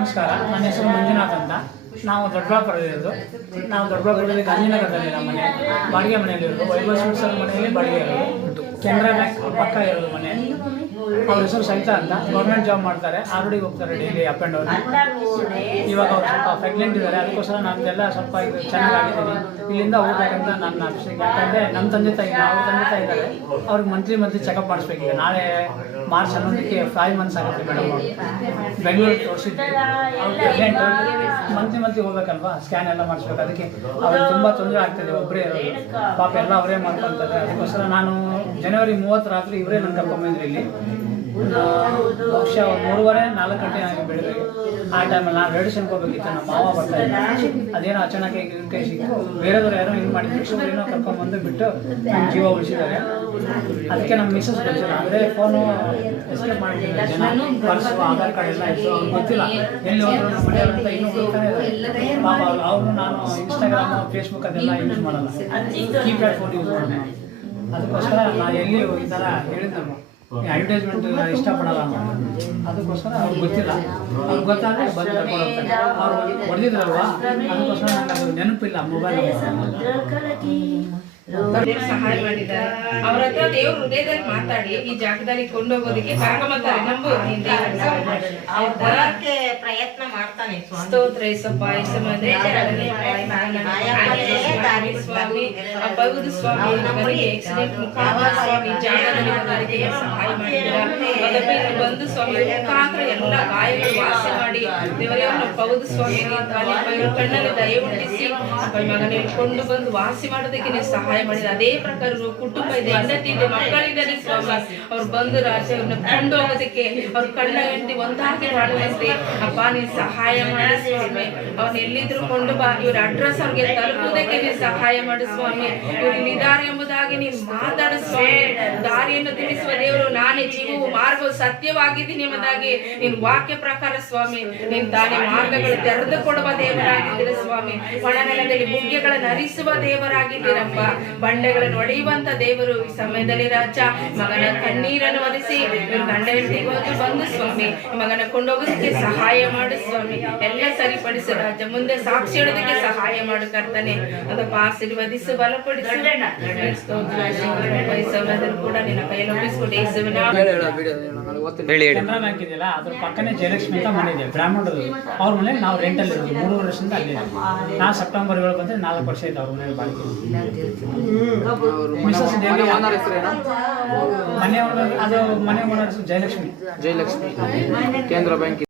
ನಮಸ್ಕಾರ, ನನ್ನ ಹೆಸರು ಮಂಜುನಾಥ್ ಅಂತ. ನಾವು ದೊಡ್ಡಬಳ್ಳಾಪುರದಲ್ಲಿರೋದು. ನಾವು ದೊಡ್ಡಬಳ್ಳಾಪುರದಲ್ಲಿ ಗಾಂಧಿನಗರದಲ್ಲಿ ನಮ್ಮ ಮನೆ, ಬಾಡಿಗೆ ಮನೆಯಲ್ಲಿರೋದು. ವೈಭವ್ ಸ್ವೀಟ್ಸ್ ಮನೆಯಲ್ಲಿ ಬಾಡಿಗೆ ಇರೋದು. ಕೆನರಾ ಬ್ಯಾಂಕ್ ಪಕ್ಕ ಇರೋದು ಮನೆ. ಅವ್ರ ಹೆಸರು ಸವಿತಾ ಅಂತ. ಗೌರ್ಮೆಂಟ್ ಜಾಬ್ ಮಾಡ್ತಾರೆ. ಆರ್ಡಿಗೆ ಹೋಗ್ತಾರೆ ಡೈಲಿ ಅಪ್ ಆ್ಯಂಡ್ ಡೌನ್. ಇವಾಗ ಅವ್ರು ಸ್ವಲ್ಪ ಪ್ರೆಗ್ನೆಂಟ್ ಇದ್ದಾರೆ. ಅದಕ್ಕೋಸ್ಕರ ನಮ್ದೆಲ್ಲ ಸ್ವಲ್ಪ ಇದು ಚೆನ್ನಾಗಿದ್ದೀನಿ. ಇಲ್ಲಿಂದ ಹೋಗ್ಬೇಕಂತ ನನ್ನ ಅಭಿಷೇಕ. ಯಾಕಂದರೆ ನಮ್ಮ ತಂದೆ ತಾಯಿ, ಅವ್ರ ತಂದೆ ತಾಯಿ ಇದ್ದಾರೆ. ಅವ್ರಿಗೆ ಮಂತ್ಲಿ ಚೆಕಪ್ ಮಾಡಿಸ್ಬೇಕೀಗ. ನಾಳೆ ಮಾರ್ಚ್ 11ಕ್ಕೆ 5 months ಆಗುತ್ತೆ ಮೇಡಮ್. ಬೆಂಗಳೂರಿಗೆ ತೋರಿಸಿದ್ವಿ. ಅವ್ರು ಪ್ರೆಗ್ನೆಂಟ್, ಮಂತ್ಲಿ ಹೋಗ್ಬೇಕಲ್ವಾ, ಸ್ಕ್ಯಾನ್ ಎಲ್ಲ ಮಾಡಿಸ್ಬೇಕು. ಅದಕ್ಕೆ ಅವ್ರಿಗೆ ತುಂಬ ತೊಂದರೆ ಆಗ್ತಿದೆ. ಒಬ್ಬರೇ ಇರೋದು, ಪಾಪ ಎಲ್ಲ ಅವರೇ ಮಾಡ್ಕೊಳ್ತಾರೆ. ಅದಕ್ಕೋಸ್ಕರ ನಾನು ಜನವರಿ 30 ರಾತ್ರಿ ಇವರೇ ನನ್ನ ಕರ್ಕೊಂಬಂದ್ರಿ ಇಲ್ಲಿ. ಬಹುಶಃ 3:30-4 ಗಂಟೆ ನನಗೆ ಬೆಳಿಗ್ಗೆ. ಆ ಟೈಮಲ್ಲಿ ನಾನು ರೇಡಿಯೇಷನ್ಗೆ ಹೋಗ್ಬೇಕಿತ್ತು. ನಮ್ಮ ಮಾವ ಬರ್ತಾ ಇಲ್ಲ. ಅದೇನೋ ಅಚಾನಕ್ ಕೈ ಸಿಕ್ಕು. ಬೇರೆದವ್ರು ಯಾರೋ ಹಿಂಗೆ ಮಾಡಿದ್ರು, ಏನೋ ಕರ್ಕೊಂಡ್ಬಂದು ಬಿಟ್ಟು ನಮ್ಮ ಜೀವ ಉಳಿಸಿದ್ದಾರೆ. ಅದಕ್ಕೆ ನಮ್ಮ ಮಿಸ್ಸಸ್ ಗೊತ್ತಿಲ್ಲ. ಅಂದರೆ ಫೋನು ಎಸ್ಕೇಪ್ ಮಾಡಿದ್ದಾರೆ. ಜನ ಪರ್ಸು, ಆಧಾರ್ ಕಾರ್ಡ್ ಎಲ್ಲ ಇತ್ತು. ಅವ್ರಿಗೆ ಗೊತ್ತಿಲ್ಲ ಎಲ್ಲಿ ಹೋದ್ರು ನಮ್ಮ ಮನೆಯವ್ರು ಅಂತ. ಇನ್ನೂ ಹೋಗ್ತಾನೆ ಇದ್ದಾರೆ ಪಾಪ. ಅವರು ನಾನು ಇನ್ಸ್ಟಾಗ್ರಾಮು, ಫೇಸ್ಬುಕ್ ಅದೆಲ್ಲ ಯೂಸ್ ಮಾಡಲ್ಲ. ಕೀಪ್ಯಾಡ್ ಫೋನ್ ಯೂಸ್ ಮಾಡೋಣ. ಅದಕ್ಕೋಸ್ಕರ ನಾನು ಎಲ್ಲಿ ಈ ಥರ ಹೇಳಿದ್ದಮ್ಮ, ಅಡ್ವರ್ಟೈಸ್ಮೆಂಟ್ ಇಷ್ಟಪಡಲ್ಲ ಅನ್ನೋ. ಅದಕ್ಕೋಸ್ಕರ ಅವ್ರಿಗೆ ಗೊತ್ತಿಲ್ಲ. ಅವ್ರಿಗೆ ಗೊತ್ತಾದರೆ ಬಂದು ಕರ್ಕೊಂಡು ಹೋಗ್ತಾರೆ. ಅವ್ರು ಹೊಡೆದಿದ್ರಲ್ವಾ, ಅದಕ್ಕೋಸ್ಕರ ನನಗೆ ಅದು ನೆನಪಿಲ್ಲ ಮೊಬೈಲ್. ಸಹಾಯ ಮಾಡಿದ್ದಾರೆ. ಅವ್ರ ಹತ್ರ ದೇವ್ರ ಹೃದಯದಲ್ಲಿ ಮಾತಾಡಿ ಈ ಜಾಗದಲ್ಲಿ ಕೊಂಡೋಗೋದಕ್ಕೆ ಕರ್ಕೊಂಬತ್ತಾರೆ. ನಂಬು ಪ್ರಯತ್ನ ಮಾಡ್ತಾನೆ. ಸ್ತೋತ್ರ ಯೇಸಪ್ಪ. ಸ್ವಾಮಿ ಪೌದು ಸ್ವಾಮಿ ನಮಗೆ ಆಕ್ಸಿಡೆಂಟ್ ಮುಖಾಂತರ ಸ್ವಾಮಿ ಜಾಗದಲ್ಲಿ ಬರೋದಕ್ಕೆ ಸಹಾಯ ಮಾಡಿದ್ದೀರಾ. ಬಂದು ಸ್ವಾಮಿ ಮುಖಾಂತರ ಎಲ್ಲ ಗಾಯಗಳು ವಾಸಿ ಮಾಡಿ ದೇವರೇ ಪೌದು ಸ್ವಾಮಿ ಕಣ್ಣಲ್ಲಿ ದಯ ಉಂಟಿಸಿ ಮಗನ ಕೊಂಡು ಬಂದು ವಾಸಿ ಮಾಡೋದಕ್ಕೆ ನೀವು ಸಹಾಯ ಮಾಡಿದ. ಅದೇ ಪ್ರಕಾರ ಕುಟುಂಬ ಇದೆ, ಹೆಂಡತಿ ಇದೆ, ಮಕ್ಕಳಿದ್ದಾರೆ ಸ್ವಾಮಿ. ಅವ್ರು ಬಂದು ರಾಜ್ಯವನ್ನು ಕೊಂಡು ಹೋಗೋದಕ್ಕೆ ಅವ್ರ ಕಣ್ಣ ಹೆಂಡತಿ ಒಂದಾಗಿ ಮಾಡುವಂತೆ ಅಪ್ಪ ನೀವು ಸಹಾಯ ಮಾಡಿ ಸ್ವಾಮಿ. ಅವ್ರನ್ನ ಎಲ್ಲಿದ್ರು ಕೊಂಡು ಬಾ. ಇವ್ರ ಅಡ್ರೆಸ್ ಅವ್ರಿಗೆ ತಲುಪುವುದಕ್ಕೆ ನೀವು ಸಹಾಯ ಮಾಡಿ ಸ್ವಾಮಿ. ಇವ್ರು ಇಲ್ಲಿದ್ದಾರೆ ಎಂಬುದಾಗಿ ನೀವು ಮಾತಾಡ ಸ್ವಾಮಿ. ದಾರಿಯನ್ನು ತಿಳಿಸುವ ದೇವರು ನಾನೇ ಜೀವವು ಮಾರ್ಗವು ಸತ್ಯವಾಗಿದ್ದೀನಿ ಎಂಬುದಾಗಿ ನಿನ್ ವಾಕ್ಯ ಪ್ರಕಾರ ಸ್ವಾಮಿ. ನಿನ್ ತಾನೇ ಮಾರ್ಗಗಳು ತೆರೆದು ಕೊಡುವ ದೇವರಾಗಿದ್ದೀರ ಸ್ವಾಮಿ. ಒಣನೆಲದಲ್ಲಿ ಬುಗ್ಗೆಗಳನ್ನು ಹರಿಸುವ ದೇವರಾಗಿದ್ದೀರಪ್ಪ. ಬಂಡೆಗಳನ್ನು ಒಡೆಯುವಂತ ದೇವರು ಈ ಸಮಯದಲ್ಲಿ ರಾಜ ಮಗನ ಕಣ್ಣೀರನ್ನು ಒದಿಸಿ ಗಂಡ ಹೆಂಡತಿಗೆ ಬಂದು ಸ್ವಾಮಿ ಮಗನ ಕೊಂಡೋಗೋದಕ್ಕೆ ಸಹಾಯ ಮಾಡು ಸ್ವಾಮಿ. ಎಲ್ಲ ಸರಿಪಡಿಸು ರಾಜ. ಮುಂದೆ ಸಾಕ್ಷಿ ಹೇಳೋದಕ್ಕೆ ಸಹಾಯ ಮಾಡು ಕರ್ತನೆ. ಅದಪ್ಪ ಆಶೀರ್ವದಿಸು, ಬಲಪಡಿಸು. ಸಮಯದಲ್ಲಿ ಕೂಡ ನಿನ್ನ ಕೈಯಲ್ಲಿ ಒಪ್ಪಿಸಿಕೊಂಡು ಕೆನರಾ ಬ್ಯಾಂಕ್ ಇದೆಯಲ್ಲ, ಅದ್ರ ಪಕ್ಕನೇ ಜಯಲಕ್ಷ್ಮಿ ಅಂತ ಮನೆ ಇದೆ, ಬ್ರಾಹ್ಮಣರು. ಅವ್ರ ಮನೇಲಿ ನಾವು ರೆಂಟಲ್ಲಿ ಇರ್ತೀವಿ. 3 ವರ್ಷದಿಂದ ಅಲ್ಲಿ. ನಾವು ಸೆಪ್ಟೆಂಬರ್ 7 ಬಂದರೆ 4 ವರ್ಷ ಆಯ್ತು ಅವ್ರ ಮನೇಲಿ ಬಾಡಿಗೆ. ಮನೆ ಓನರ್ ಅದು ಮನೆ ಓನರ್ ಜಯಲಕ್ಷ್ಮಿ. ಕೇಂದ್ರ ಬ್ಯಾಂಕ್